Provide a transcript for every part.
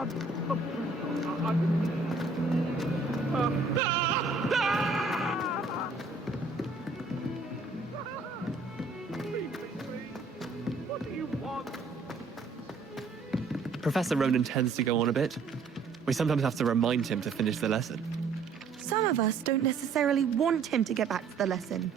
What do you want? Professor Ronan tends to go on a bit. We sometimes have to remind him to finish the lesson. Some of us don't necessarily want him to get back to the lesson.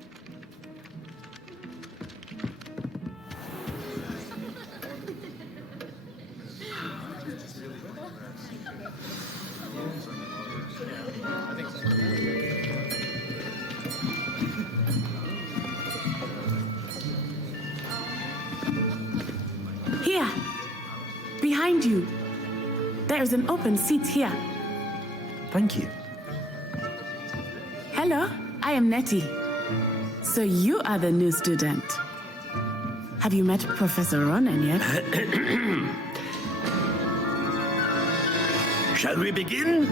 Here, behind you. There is an open seat here. Thank you. Hello, I am Nettie. So you are the new student. Have you met Professor Ronan yet? Shall we begin?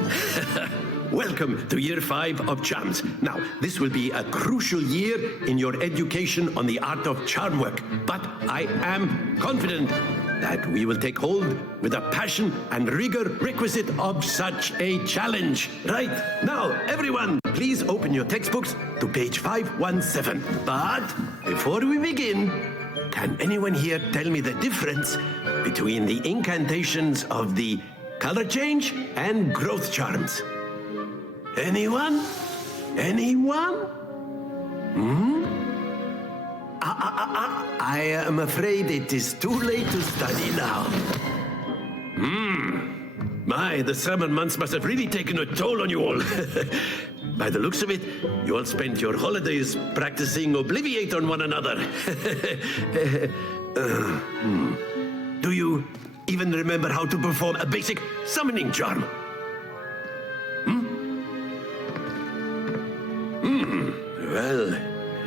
Welcome to Year 5 of Charms. Now, this will be a crucial year in your education on the art of charm work. But I am confident that we will take hold with the passion and rigor requisite of such a challenge. Right, now, everyone, please open your textbooks to page 517. But before we begin, can anyone here tell me the difference between the incantations of the color change and growth charms? Anyone? Anyone? I am afraid it is too late to study now. My, the summer months must have really taken a toll on you all. By the looks of it, you all spent your holidays practicing Obliviate on one another. Do you even remember how to perform a basic summoning charm? Well,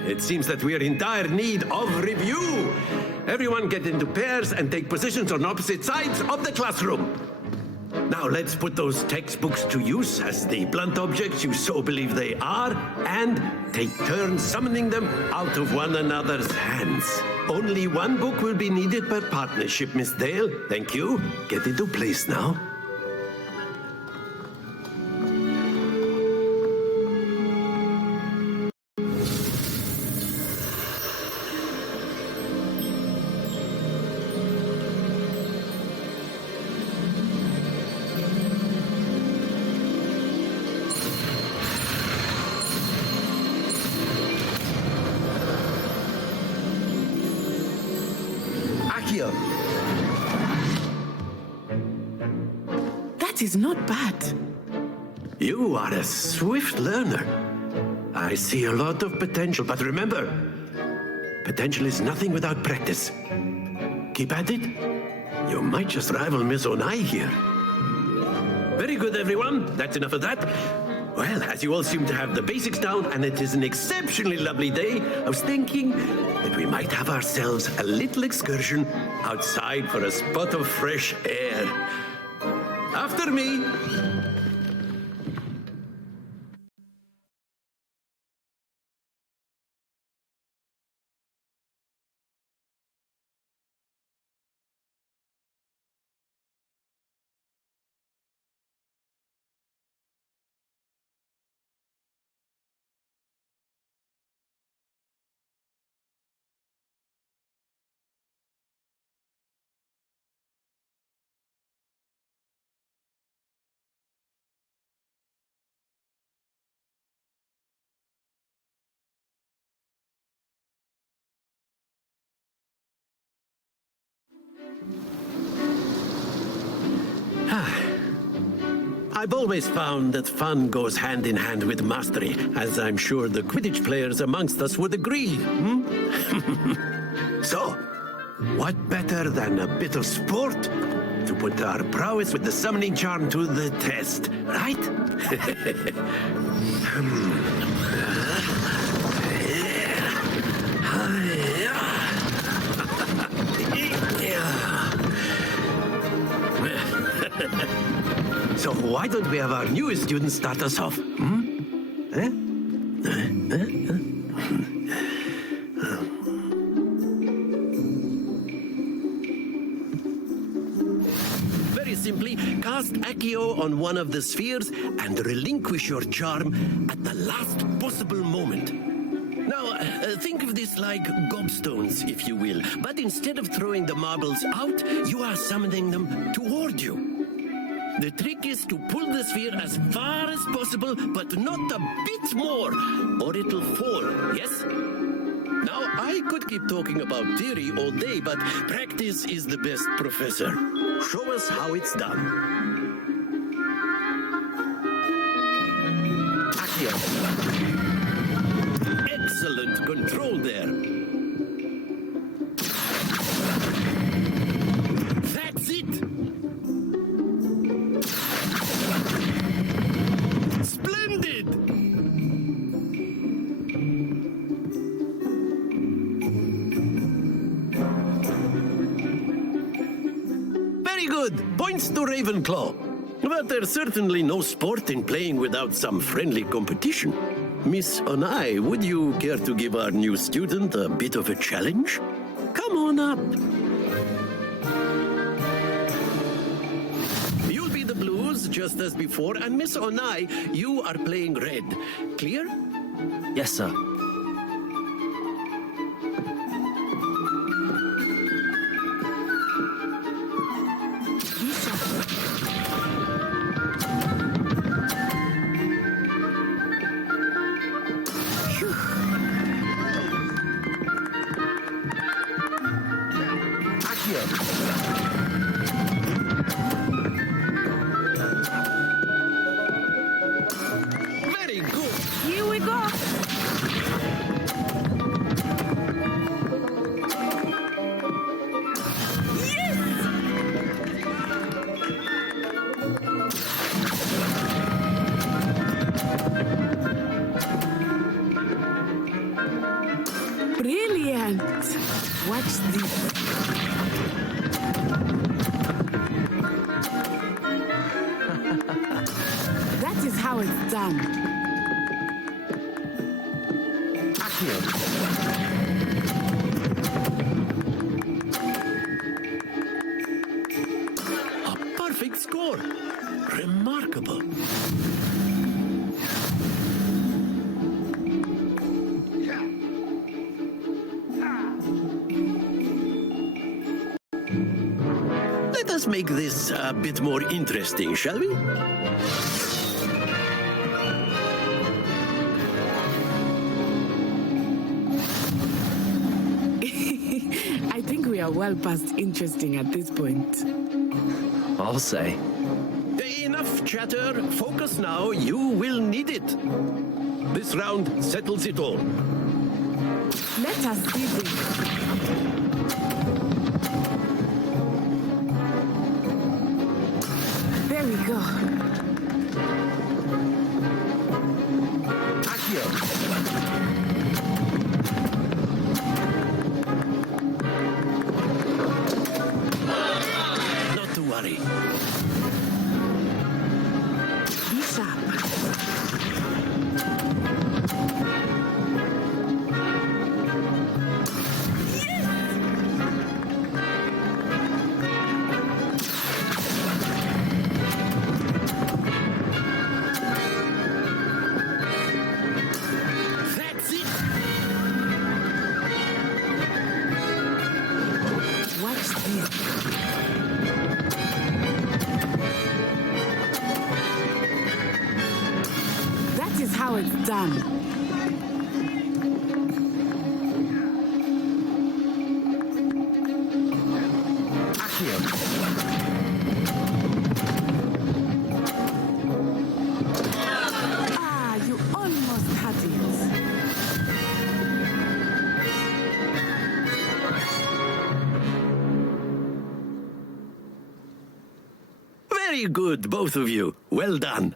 it seems that we are in dire need of review. Everyone get into pairs and take positions on opposite sides of the classroom. Now let's put those textbooks to use as the blunt objects you so believe they are, and take turns summoning them out of one another's hands. Only one book will be needed per partnership, Miss Dale. Thank you. Get into place now. That is not bad. You are a swift learner. I see a lot of potential, but remember, potential is nothing without practice. Keep at it. You might just rival Miss Onai here. Very good, everyone. That's enough of that. Well, as you all seem to have the basics down, and it is an exceptionally lovely day, I was thinking that we might have ourselves a little excursion outside for a spot of fresh air. After me. I've always found that fun goes hand in hand with mastery, as I'm sure the Quidditch players amongst us would agree. So, what better than a bit of sport to put our prowess with the summoning charm to the test, right? So why don't we have our newest student start us off? Very simply, simply cast Accio on one of the spheres and relinquish your charm at the last possible moment. Now, think of this like gobstones, if you will, but instead of throwing the marbles out, you are summoning them toward you. The trick is to pull the sphere as far as possible, but not a bit more, or it'll fall, yes? Now, I could keep talking about theory all day, but practice is the best professor. Show us how it's done. Accio. Excellent control there. That's it! Splendid! Very good. Points to Ravenclaw. But there's certainly no sport in playing without some friendly competition. Miss Onai, would you care to give our new student a bit of a challenge? Come on up. You'll be the blues, just as before, and Miss Onai, you are playing red. Clear? Yes, sir. Very good. Here we go. Brilliant! Watch this. That is how it's done. A perfect score. Remarkable. Let us make this a bit more interesting, shall we? I think we are well past interesting at this point. I'll say. Enough chatter. Focus now. You will need it. This round settles it all. Let us see this. There we go. Not to worry. Be sharp. That's it. Watch this. That is how it's done. Ah, you almost had it. Very good, both of you. Well done.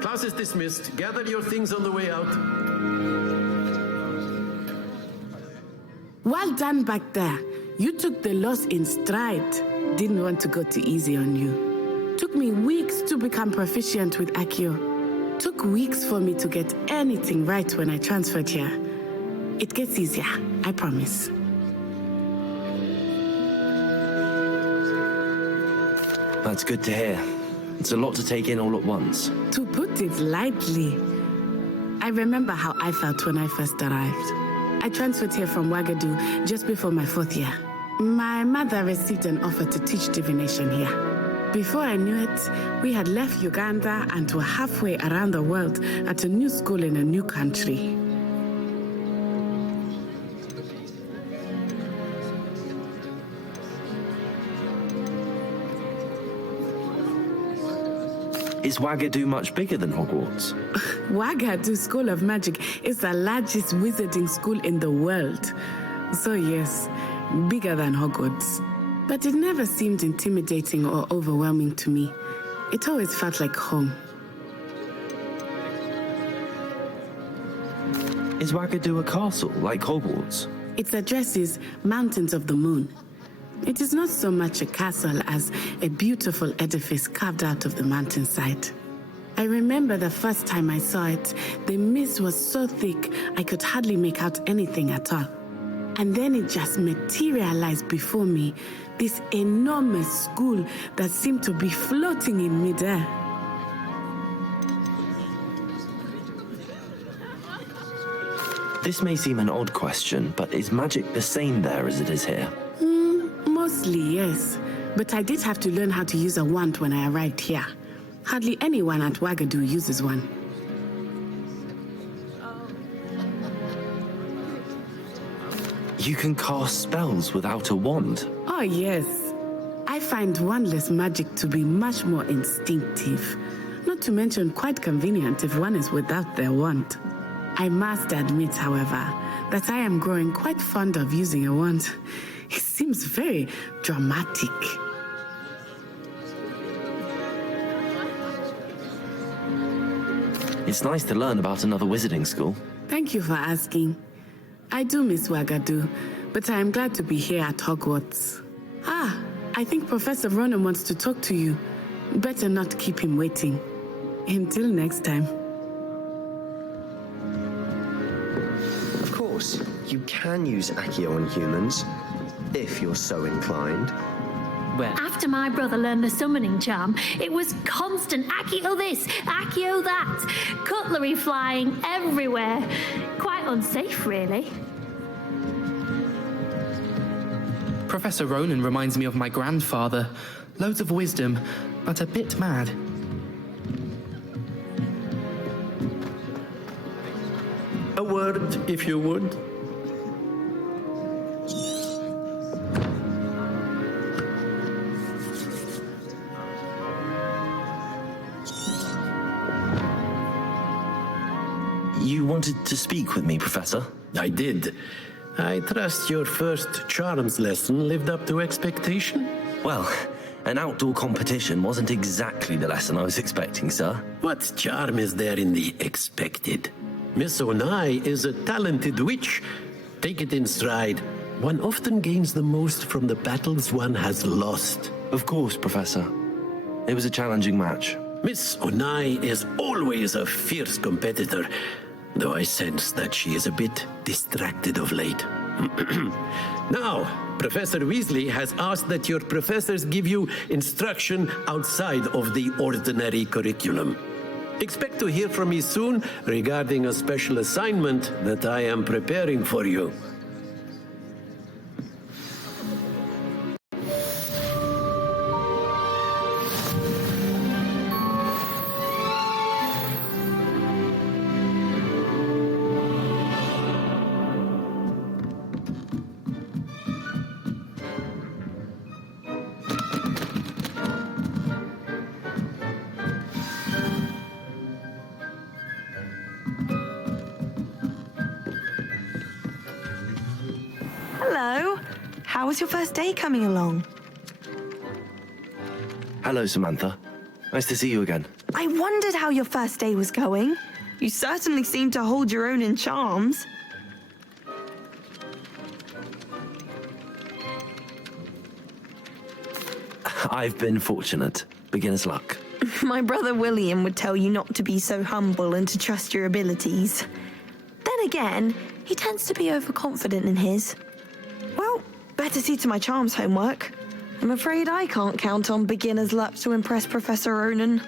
class is dismissed. Gather your things on the way out. Well done back there. You took the loss in stride. Didn't want to go too easy on you. Took me weeks to become proficient with Accio. Took weeks for me to get anything right when I transferred here. It gets easier, I promise. That's good to hear. It's a lot to take in all at once. To put it lightly, I remember how I felt when I first arrived. I transferred here from Ouagadougou just before my 4th year. My mother received an offer to teach divination here. Before I knew it, we had left Uganda and were halfway around the world at a new school in a new country. Is Ouagadougou much bigger than Hogwarts? Ouagadougou School of Magic is the largest wizarding school in the world. So yes, bigger than Hogwarts. But it never seemed intimidating or overwhelming to me. It always felt like home. Is Ouagadougou a castle, like Hogwarts? Its address is Mountains of the Moon. It is not so much a castle as a beautiful edifice carved out of the mountainside. I remember the first time I saw it, the mist was so thick I could hardly make out anything at all. And then it just materialized before me, this enormous school that seemed to be floating in midair. This may seem an odd question, but is magic the same there as it is here? Mostly, yes. But I did have to learn how to use a wand when I arrived here. Hardly anyone at Ouagadougou uses one. You can cast spells without a wand. Oh, yes. I find wandless magic to be much more instinctive. Not to mention quite convenient if one is without their wand. I must admit, however, that I am growing quite fond of using a wand. It seems very dramatic. It's nice to learn about another wizarding school. Thank you for asking. I do miss Ouagadougou, but I am glad to be here at Hogwarts. Ah, I think Professor Ronan wants to talk to you. Better not keep him waiting. Until next time. Of course, you can use Accio on humans, if you're so inclined. Well, After my brother learned the summoning charm, it was constant Accio this, Accio that, cutlery flying everywhere. Quite unsafe, really. Professor Ronan reminds me of my grandfather. Loads of wisdom, but a bit mad. A word, if you would. You wanted to speak with me, Professor? I did. I trust your first charms lesson lived up to expectation? Well, an outdoor competition wasn't exactly the lesson I was expecting, sir. What charm is there in the expected? Miss Onai is a talented witch. Take it in stride. One often gains the most from the battles one has lost. Of course, Professor. It was a challenging match. Miss Onai is always a fierce competitor, though I sense that she is a bit distracted of late. Now, Professor Weasley has asked that your professors give you instruction outside of the ordinary curriculum. Expect to hear from me soon regarding a special assignment that I am preparing for you. Hello. How was your first day coming along? Hello, Samantha. Nice to see you again. I wondered how your first day was going. You certainly seem to hold your own in charms. I've been fortunate. Beginner's luck. My brother William would tell you not to be so humble and to trust your abilities. Then again, he tends to be overconfident in his. Well, better see to my charms homework. I'm afraid I can't count on beginner's luck to impress Professor Ronan.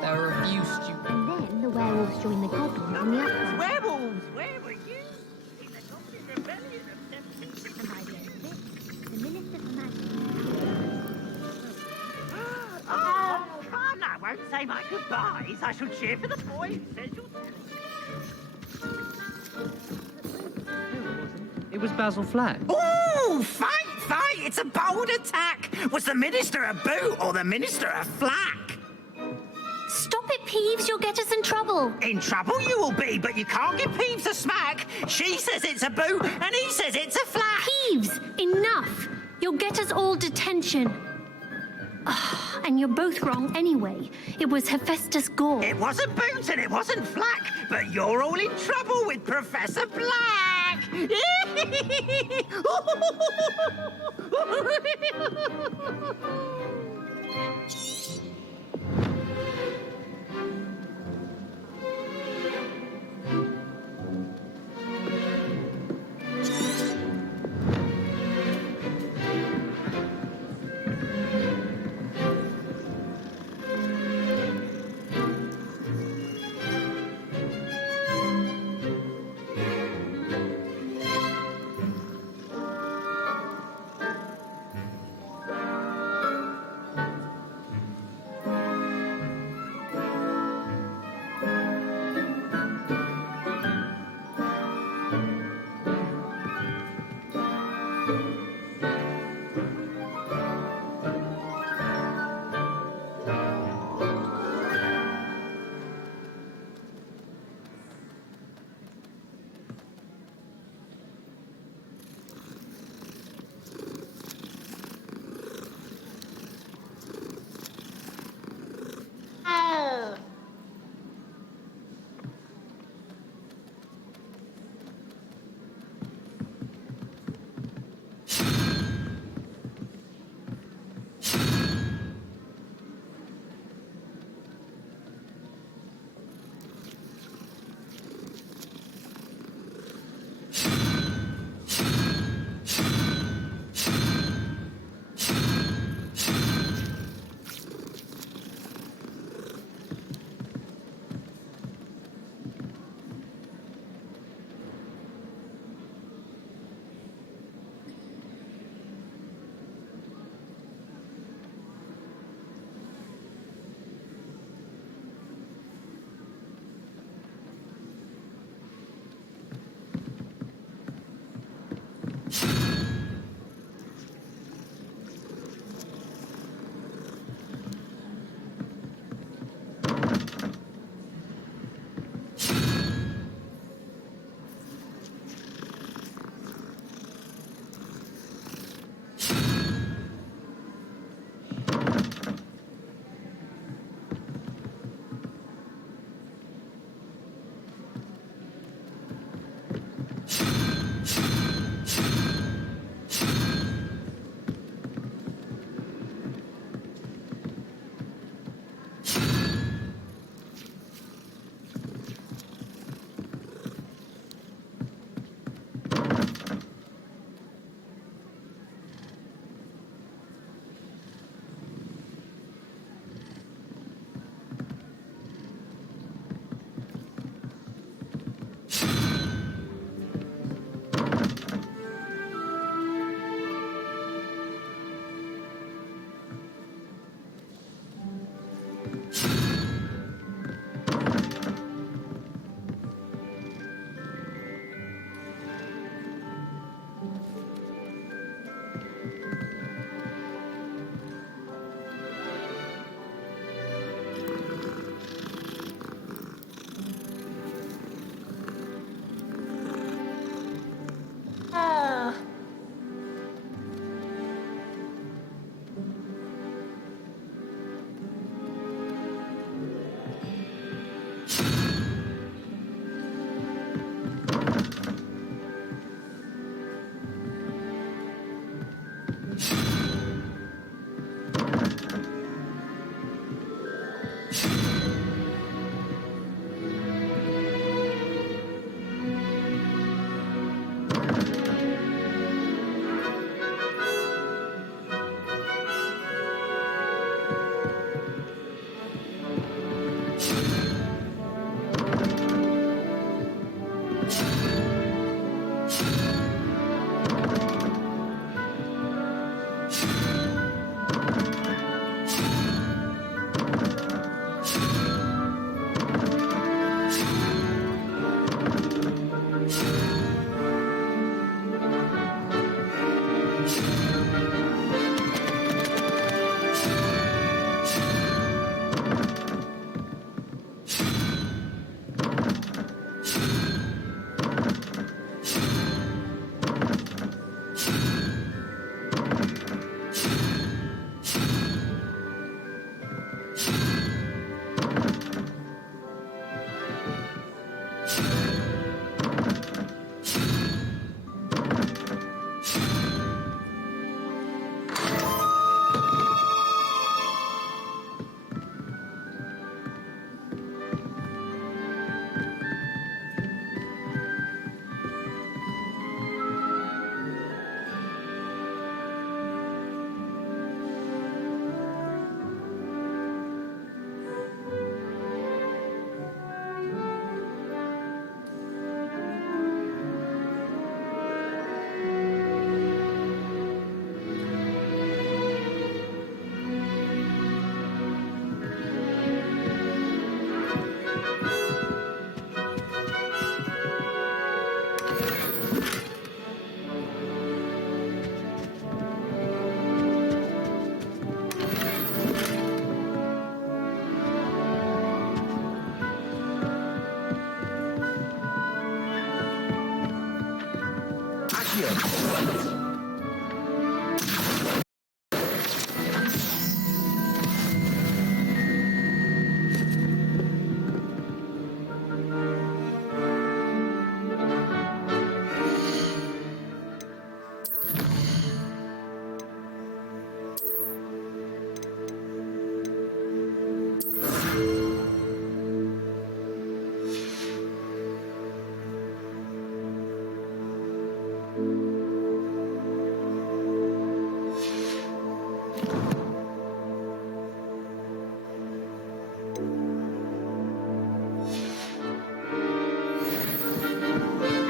There are a few stupid. And then the werewolves join the goblins on the upland. Werewolves, where were you? In the Goblin Rebellion of 17... And by the end of it, the Minister for Magic. Oh, come, I won't say my goodbyes. I shall cheer for the boy who says you'll It was Basil Flack. Oh, fight! It's a bold attack! Was the Minister a boot or the Minister a flack? Stop it, Peeves. You'll get us in trouble. In trouble you will be, but you can't give Peeves a smack. She says it's a boot, and he says it's a flack. Peeves, enough. You'll get us all detention. Ah, and you're both wrong anyway. It was Hephaestus Gore. It wasn't boot and it wasn't flack, but you're all in trouble with Professor Black.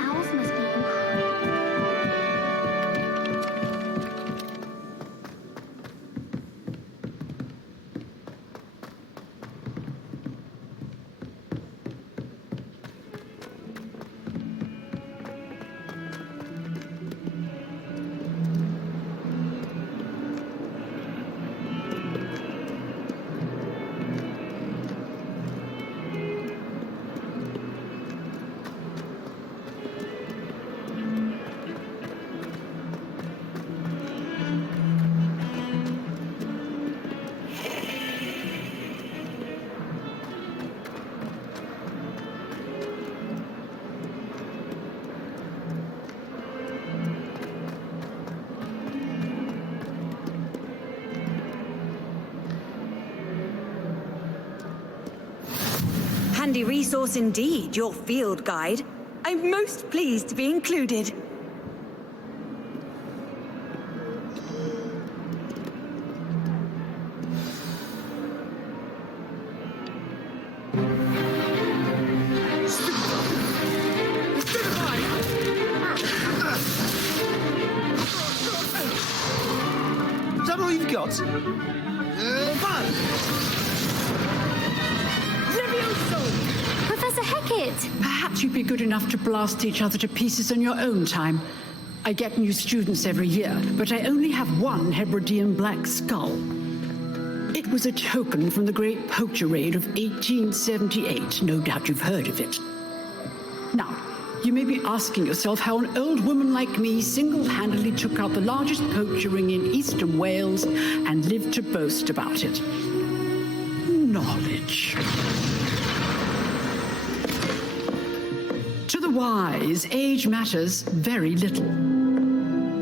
Owls must be handy resource indeed, your field guide. I'm most pleased to be included. Is that all you've got? Professor Hecat! Perhaps you'd be good enough to blast each other to pieces in your own time. I get new students every year, but I only have one Hebridean black skull. It was a token from the Great Poacher Raid of 1878. No doubt you've heard of it. Now, you may be asking yourself how an old woman like me single-handedly took out the largest poacher ring in eastern Wales and lived to boast about it. Knowledge. To the wise, age matters very little.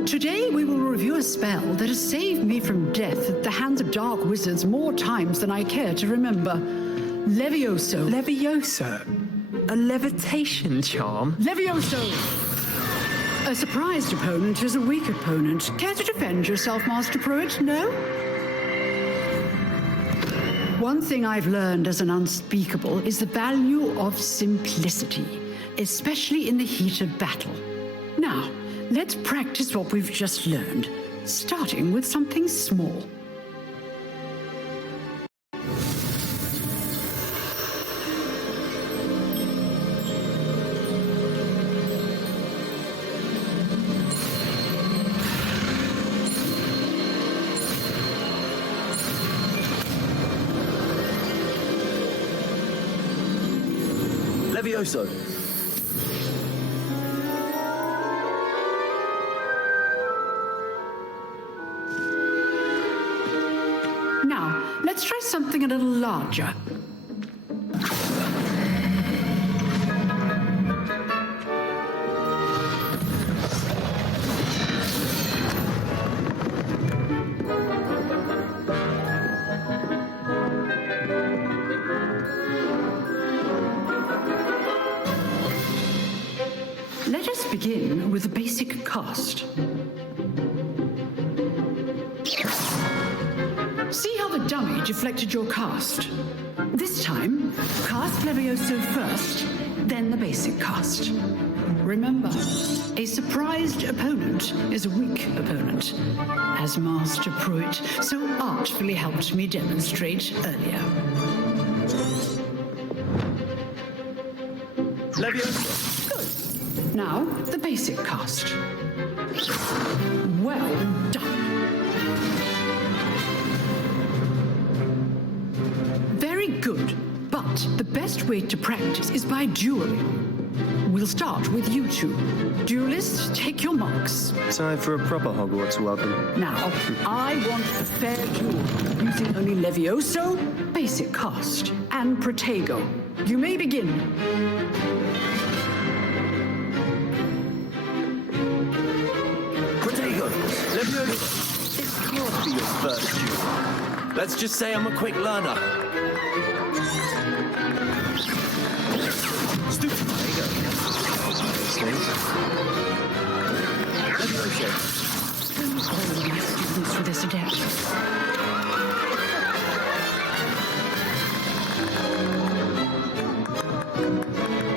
Today we will review a spell that has saved me from death at the hands of dark wizards more times than I care to remember. Levioso. Levioso? A levitation charm? Levioso! A surprised opponent is a weak opponent. Care to defend yourself, Master Pruitt? No? One thing I've learned as an unspeakable is the value of simplicity, especially in the heat of battle. Now, let's practice what we've just learned, starting with something small. Levioso. Now, let's try something a little larger. Let us begin with the basic cast. See how the dummy deflected your cast? This time, cast Levioso first, then the basic cast. Remember, a surprised opponent is a weak opponent, as Master Pruitt so artfully helped me demonstrate earlier. Levioso. Now, the basic cast. Well done. Very good, but the best way to practice is by dueling. We'll start with you two. Duelists, take your marks. Time for a proper Hogwarts welcome. Now, I want a fair duel, using only Levioso, basic cast, and Protego. You may begin. Levioso, this can't be your first duel. Let's just say I'm a quick learner. Stupid Levioso. All the students for this adept.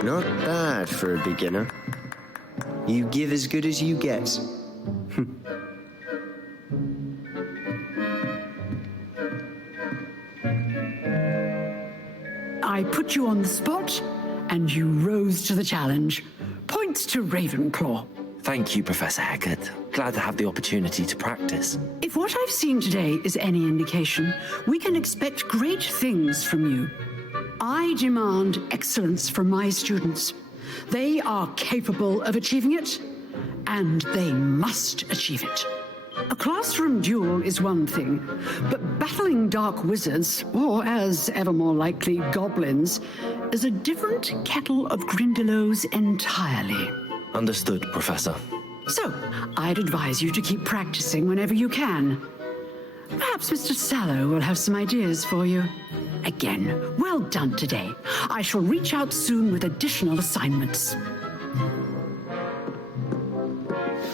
Not bad for a beginner. You give as good as you get. I put you on the spot, and you rose to the challenge. Points to Ravenclaw. Thank you, Professor Hecat. Glad to have the opportunity to practice. If what I've seen today is any indication, we can expect great things from you. I demand excellence from my students. They are capable of achieving it, and they must achieve it. A classroom duel is one thing, but battling dark wizards, or as ever more likely, goblins, is a different kettle of Grindylows entirely. Understood, Professor. So, I'd advise you to keep practicing whenever you can. Perhaps Mr. Sallow will have some ideas for you. Again, well done today. I shall reach out soon with additional assignments.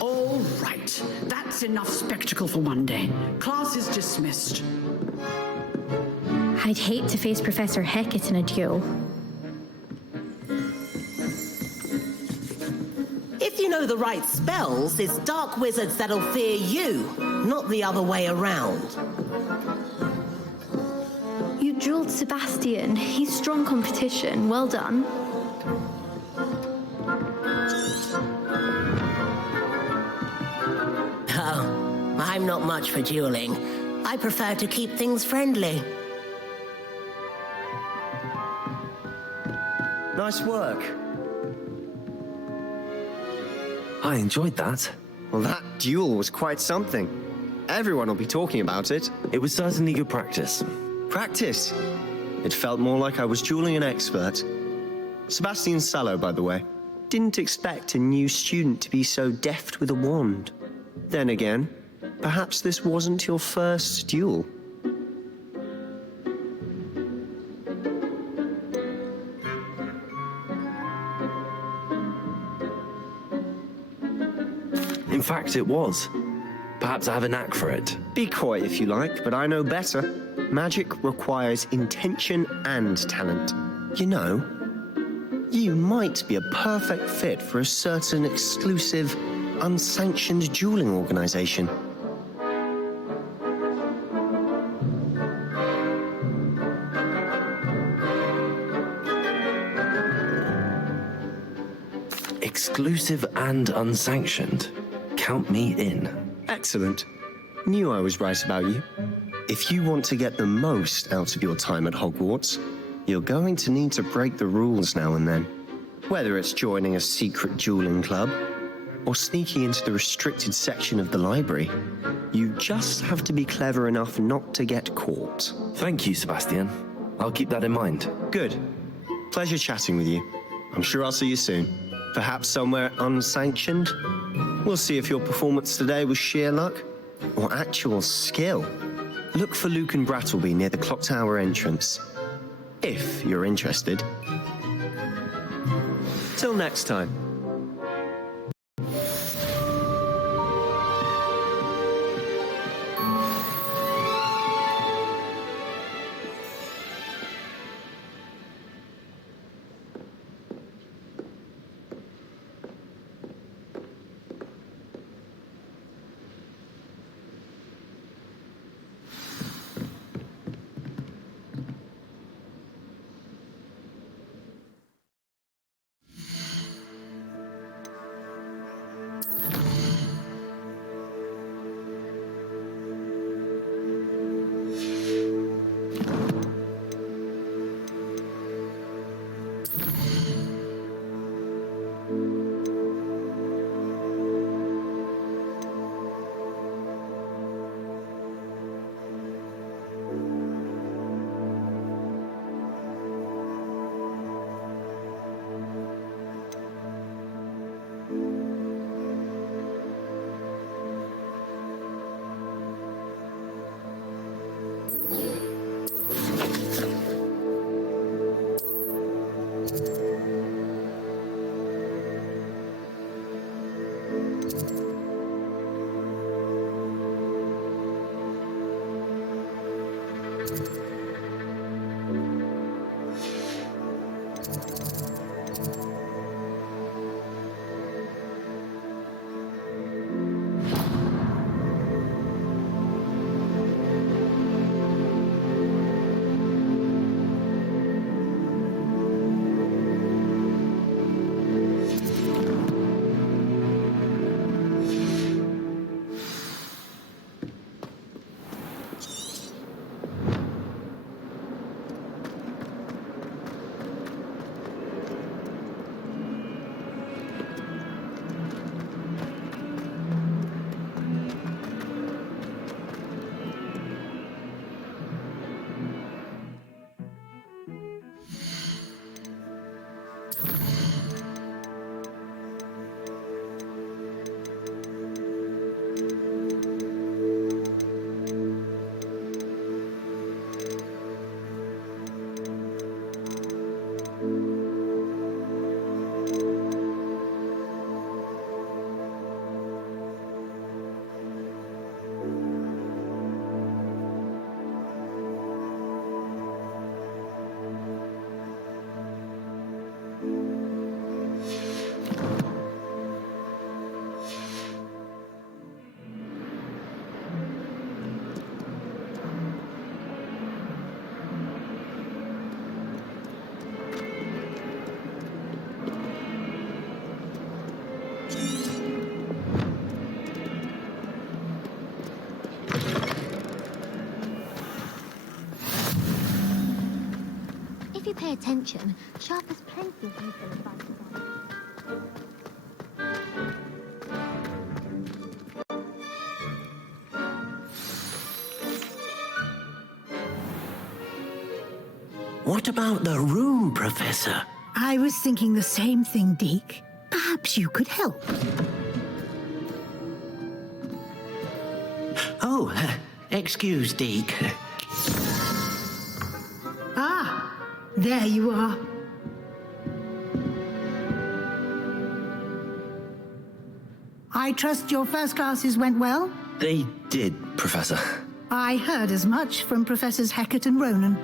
All right, that's enough spectacle for one day. Class is dismissed. I'd hate to face Professor Hecat in a duel. If you know the right spells, it's dark wizards that'll fear you, not the other way around. You dueled Sebastian. He's strong competition. Well done. Oh, I'm not much for dueling. I prefer to keep things friendly. Nice work. I enjoyed that. Well, that duel was quite something. Everyone will be talking about it. It was certainly good practice. Practice? It felt more like I was dueling an expert. Sebastian Sallow, by the way. Didn't expect a new student to be so deft with a wand. Then again, perhaps this wasn't your first duel. In fact, it was. Perhaps I have a knack for it. Be coy if you like, but I know better. Magic requires intention and talent. You know, you might be a perfect fit for a certain exclusive, unsanctioned dueling organization. Exclusive and unsanctioned. Count me in. Excellent. Knew I was right about you. If you want to get the most out of your time at Hogwarts, you're going to need to break the rules now and then. Whether it's joining a secret dueling club or sneaking into the restricted section of the library, you just have to be clever enough not to get caught. Thank you, Sebastian. I'll keep that in mind. Good. Pleasure chatting with you. I'm sure I'll see you soon. Perhaps somewhere unsanctioned? We'll see if your performance today was sheer luck or actual skill. Look for Luke and Brattleby near the clock tower entrance, if you're interested. Till next time. If you pay attention, Sharp has plenty of useful advice What about the room, Professor? I was thinking the same thing, Deke. Perhaps you could help. Oh, excuse, Deke. Ah, there you are. I trust your first classes went well? They did, Professor. I heard as much from Professors Hecat and Ronan.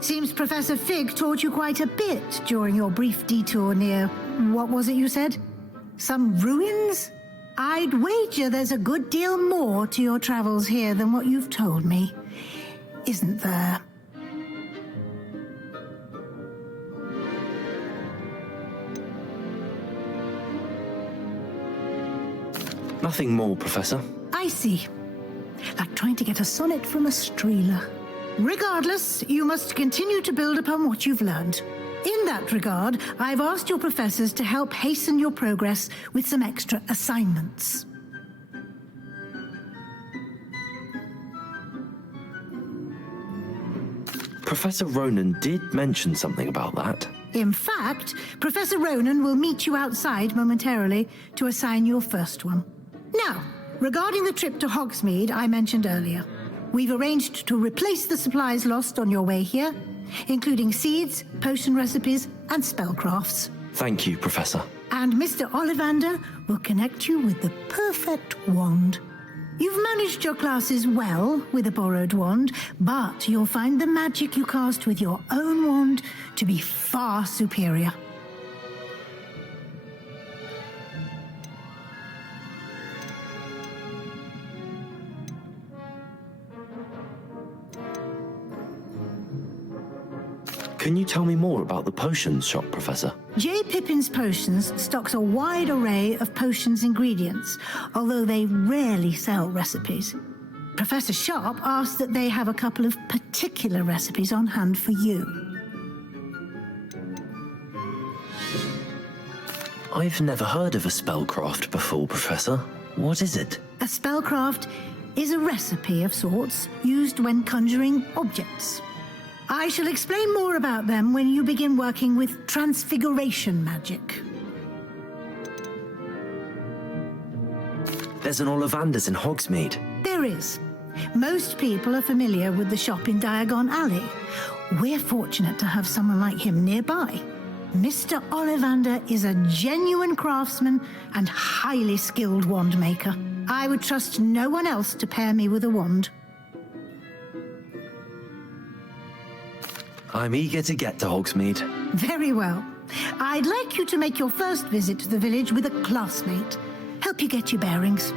Seems Professor Fig taught you quite a bit during your brief detour near... what was it you said? Some ruins? I'd wager there's a good deal more to your travels here than what you've told me. Isn't there? Nothing more, Professor. I see. Like trying to get a sonnet from a streeler. Regardless, you must continue to build upon what you've learned. In that regard, I've asked your professors to help hasten your progress with some extra assignments. Professor Ronan did mention something about that. In fact, Professor Ronan will meet you outside momentarily to assign your first one. Now, regarding the trip to Hogsmeade I mentioned earlier, we've arranged to replace the supplies lost on your way here, including seeds, potion recipes, and spellcrafts. Thank you, Professor. And Mr. Ollivander will connect you with the perfect wand. You've managed your classes well with a borrowed wand, but you'll find the magic you cast with your own wand to be far superior. Can you tell me more about the potions shop, Professor? J. Pippin's Potions stocks a wide array of potions ingredients, although they rarely sell recipes. Professor Sharp asked that they have a couple of particular recipes on hand for you. I've never heard of a spellcraft before, Professor. What is it? A spellcraft is a recipe of sorts used when conjuring objects. I shall explain more about them when you begin working with transfiguration magic. There's an Ollivander's in Hogsmeade. There is. Most people are familiar with the shop in Diagon Alley. We're fortunate to have someone like him nearby. Mr. Ollivander is a genuine craftsman and highly skilled wand maker. I would trust no one else to pair me with a wand. I'm eager to get to Hogsmeade. Very well. I'd like you to make your first visit to the village with a classmate. Help you get your bearings.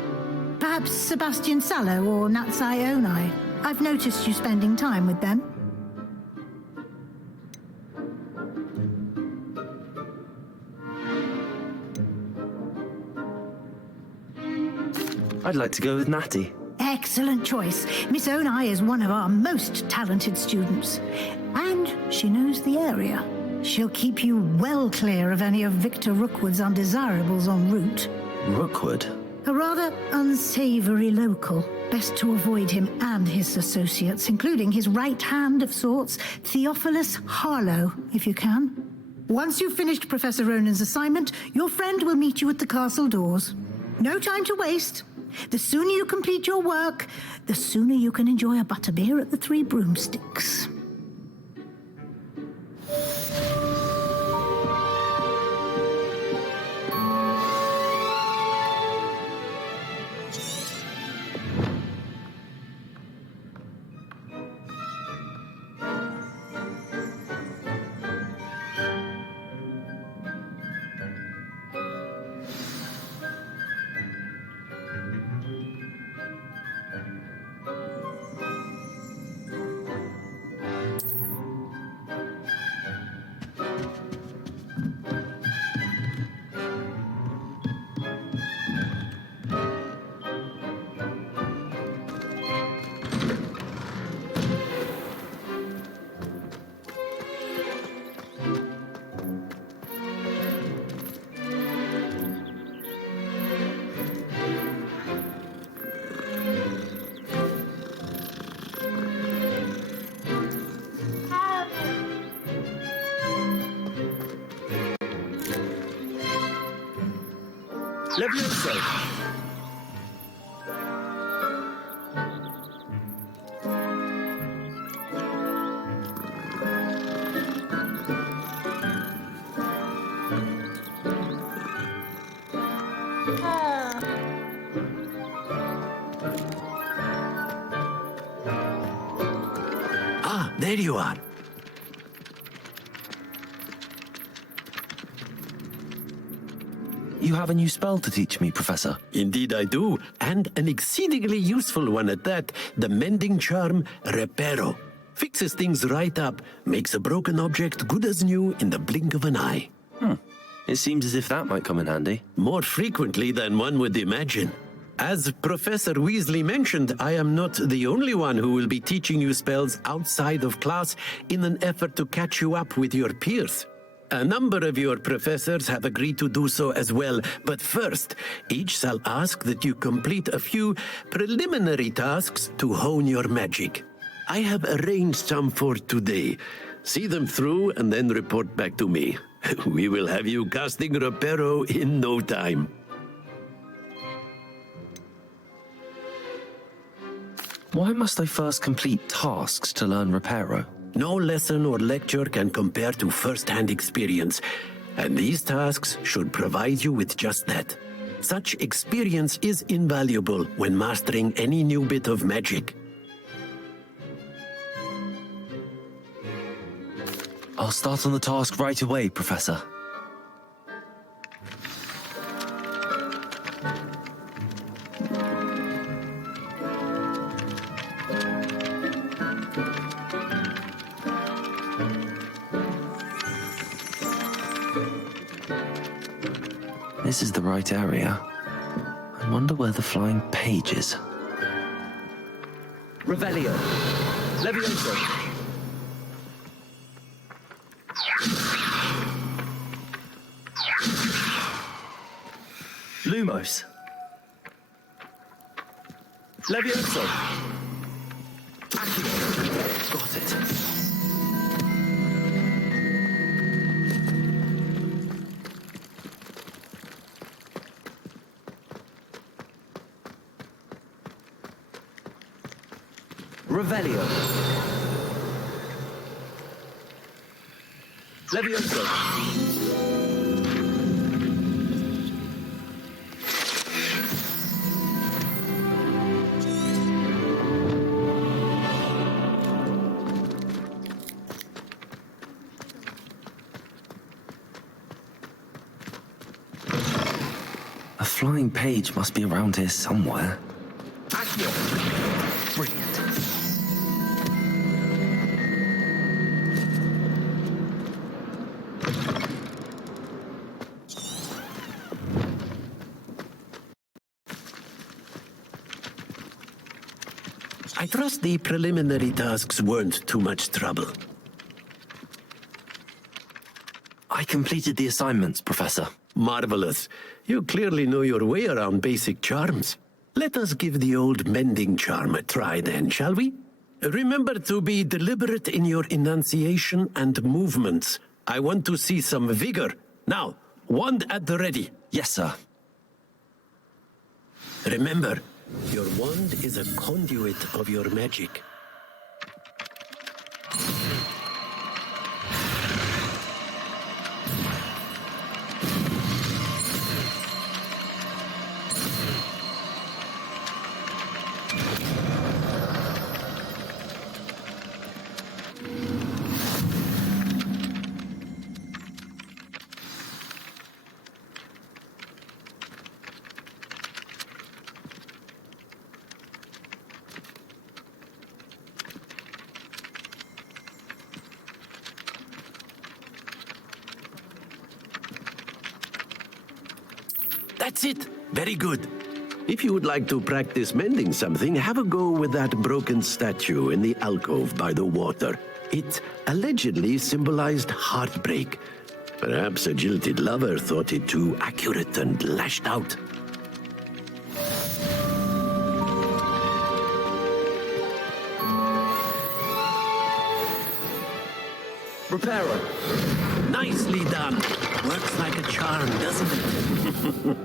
Perhaps Sebastian Sallow or Natsai Onai. I've noticed you spending time with them. I'd like to go with Natty. Excellent choice. Miss Onai is one of our most talented students. And she knows the area. She'll keep you well clear of any of Victor Rookwood's undesirables en route. Rookwood? A rather unsavory local. Best to avoid him and his associates, including his right hand of sorts, Theophilus Harlow, if you can. Once you've finished Professor Ronan's assignment, your friend will meet you at the castle doors. No time to waste. The sooner you complete your work, the sooner you can enjoy a butterbeer at the Three Broomsticks. Leviosa. There you are. You have a new spell to teach me, Professor. Indeed I do, and an exceedingly useful one at that. The mending charm, Reparo. Fixes things right up, makes a broken object good as new in the blink of an eye. It seems as if that might come in handy. More frequently than one would imagine. As Professor Weasley mentioned, I am not the only one who will be teaching you spells outside of class in an effort to catch you up with your peers. A number of your professors have agreed to do so as well, but first, each shall ask that you complete a few preliminary tasks to hone your magic. I have arranged some for today. See them through and then report back to me. We will have you casting Reparo in no time. Why must I first complete tasks to learn Reparo? No lesson or lecture can compare to first-hand experience, and these tasks should provide you with just that. Such experience is invaluable when mastering any new bit of magic. I'll start on the task right away, Professor. This is the right area. I wonder where the flying page is. Revelio. Levioso. Lumos. Levioso. Accio. Got it. Revelio. Levioso. A flying page must be around here somewhere. Accio. Brilliant. I trust the preliminary tasks weren't too much trouble. I completed the assignments, Professor. Marvelous. You clearly know your way around basic charms. Let us give the old mending charm a try then, shall we? Remember to be deliberate in your enunciation and movements. I want to see some vigor. Now, wand at the ready. Yes, sir. Remember, your wand is a conduit of your magic. That's it. Very good. If you would like to practice mending something, have a go with that broken statue in the alcove by the water. It allegedly symbolized heartbreak. Perhaps a jilted lover thought it too accurate and lashed out. Reparo. Nicely done. Works like a charm, doesn't it?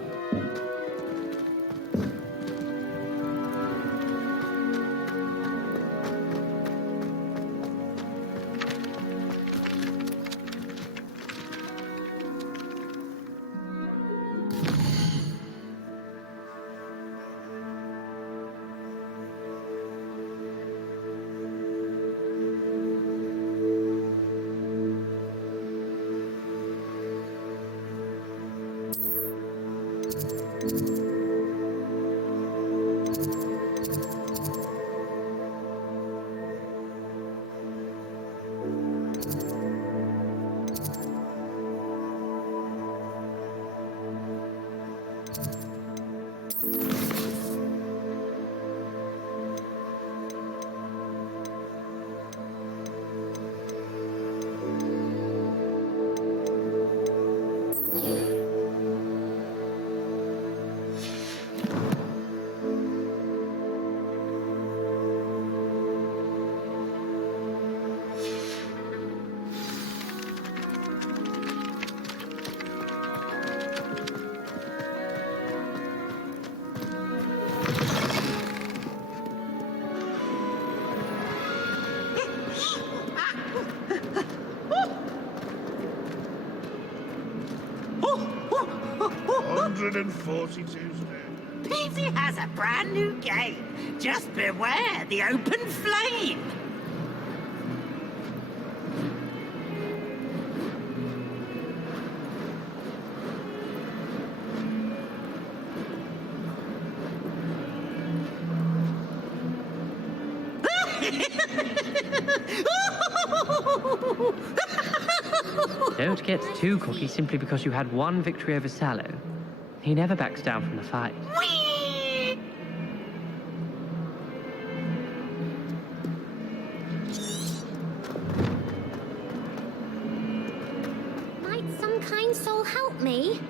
Peasy has a brand new game. Just beware the open flame. Don't get too cocky simply because you had one victory over Sallow. He never backs down from the fight. Might some kind soul help me?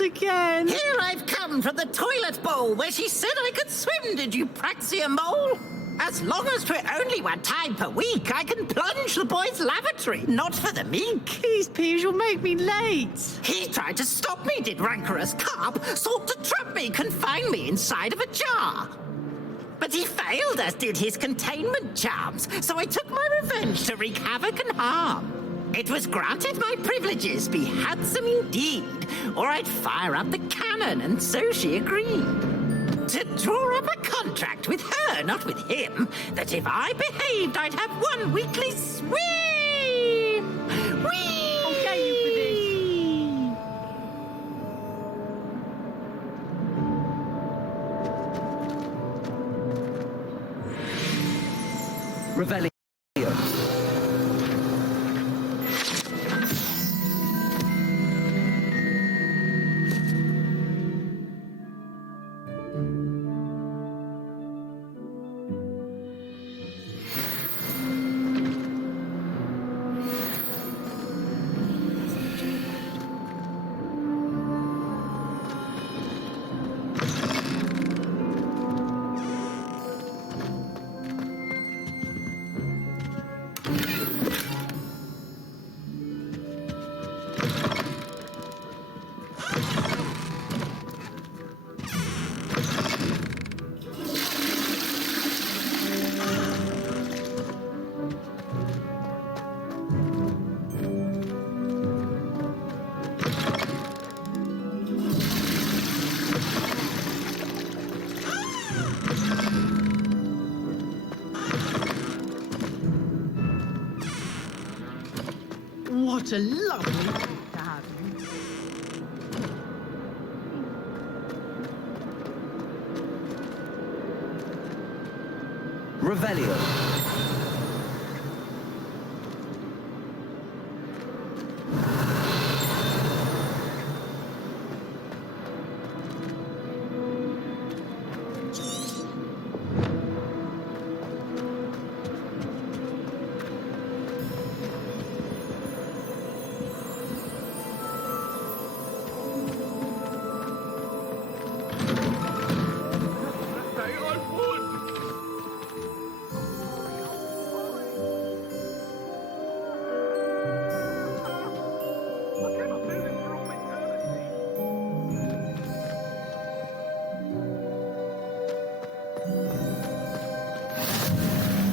Again. Here I've come from the toilet bowl where she said I could swim, did you praxia mole? As long as 'twere only one time per week, I can plunge the boy's lavatory, not for the meek. Please, Peeves, you'll make me late. He tried to stop me, did rancorous carp, sought to trap me, confine me inside of a jar. But he failed, as did his containment charms, so I took my revenge to wreak havoc and harm. It was granted my privileges be handsome indeed, or I'd fire up the cannon, and so she agreed. To draw up a contract with her, not with him, that if I behaved, I'd have one weekly swim! Whee! I'll get you for this. Revelio. What a lovely day to have you. Revelio.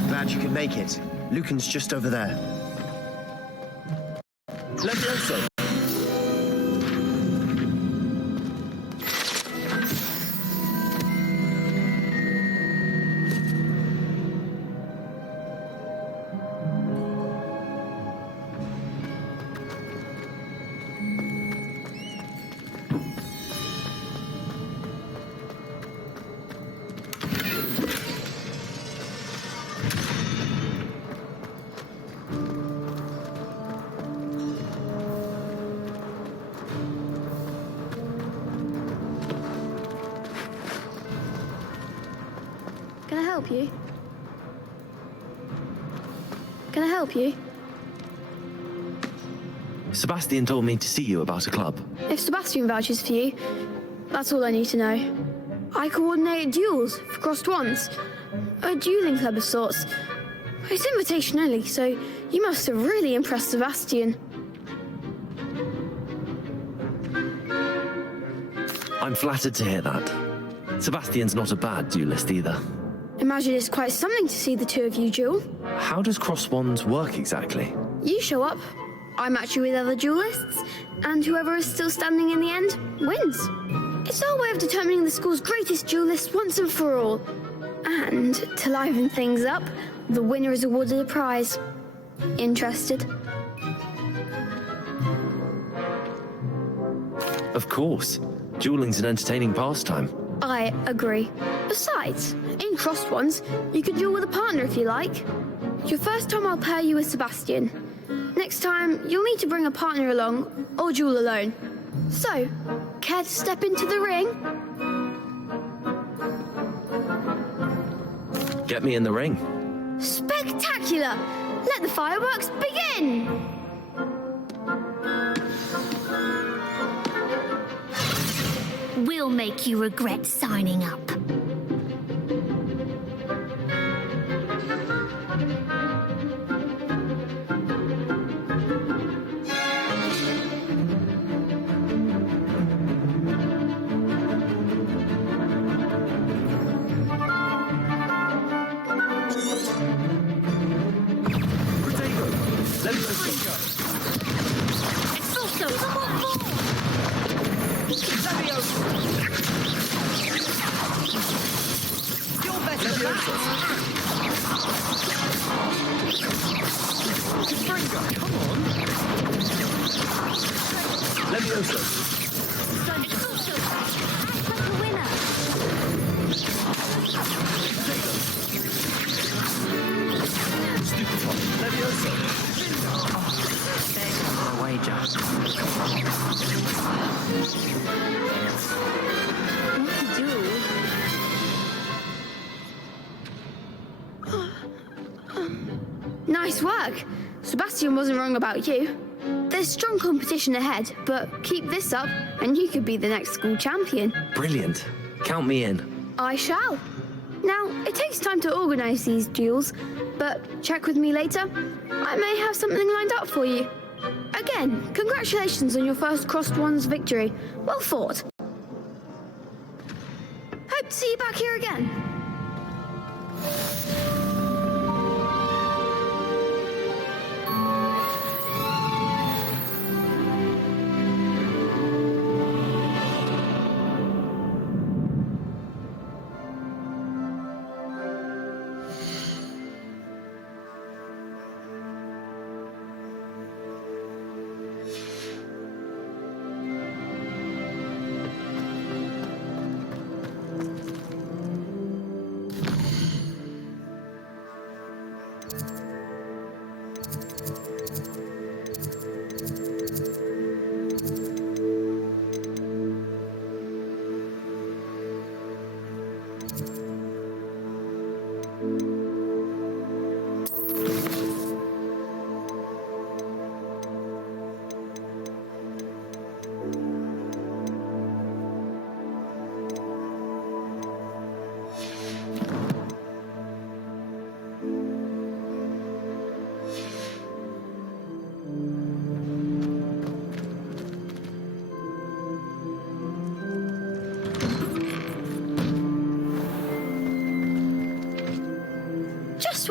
Glad you could make it. Lucan's just over there. Levioso. Can I help you? Can I help you? Sebastian told me to see you about a club. If Sebastian vouches for you, that's all I need to know. I coordinate duels for crossed wands. A dueling club of sorts. It's invitation only, so you must have really impressed Sebastian. I'm flattered to hear that. Sebastian's not a bad duelist either. Imagine it's quite something to see the two of you duel. How does cross wands work exactly? You show up, I match you with other duelists, and whoever is still standing in the end wins. It's our way of determining the school's greatest duelist once and for all. And to liven things up, the winner is awarded a prize. Interested? Of course. Dueling's an entertaining pastime. I agree. Besides, in crossed ones, you could duel with a partner if you like. Your first time I'll pair you with Sebastian. Next time, you'll need to bring a partner along, or duel alone. So, care to step into the ring? Get me in the ring. Spectacular! Let the fireworks begin! We'll make you regret signing up. Nice work. Sebastian wasn't wrong about you. There's strong competition ahead, but keep this up and you could be the next school champion. Brilliant. Count me in. I shall. Now, it takes time to organise these duels, but check with me later. I may have something lined up for you. Again, congratulations on your first crossed wands victory. Well fought. Hope to see you back here again.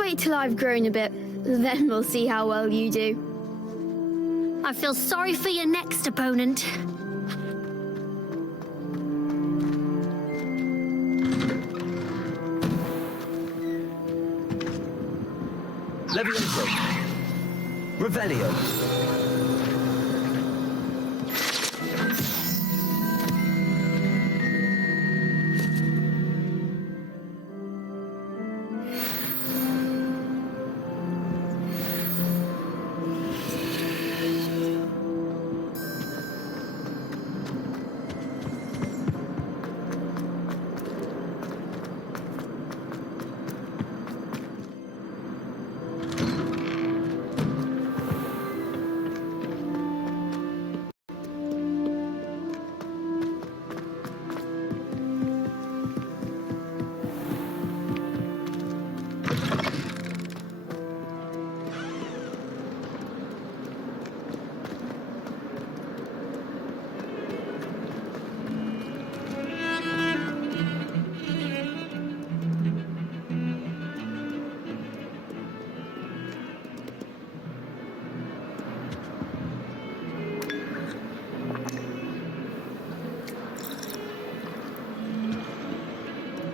wait till I've grown a bit, then we'll see how well you do. I feel sorry for your next opponent. Levioso. Revelio.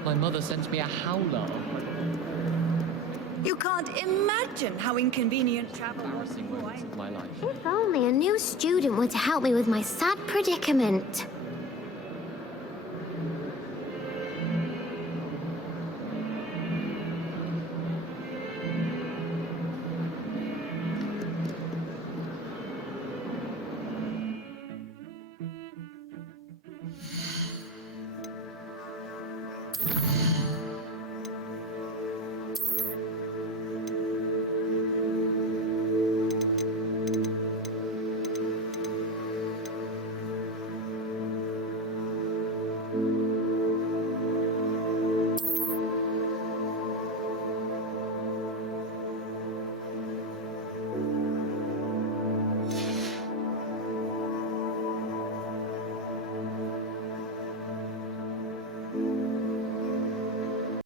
My mother sent me a howler. You can't imagine how inconvenient travel was. Embarrassing moments of my life. If only a new student were to help me with my sad predicament.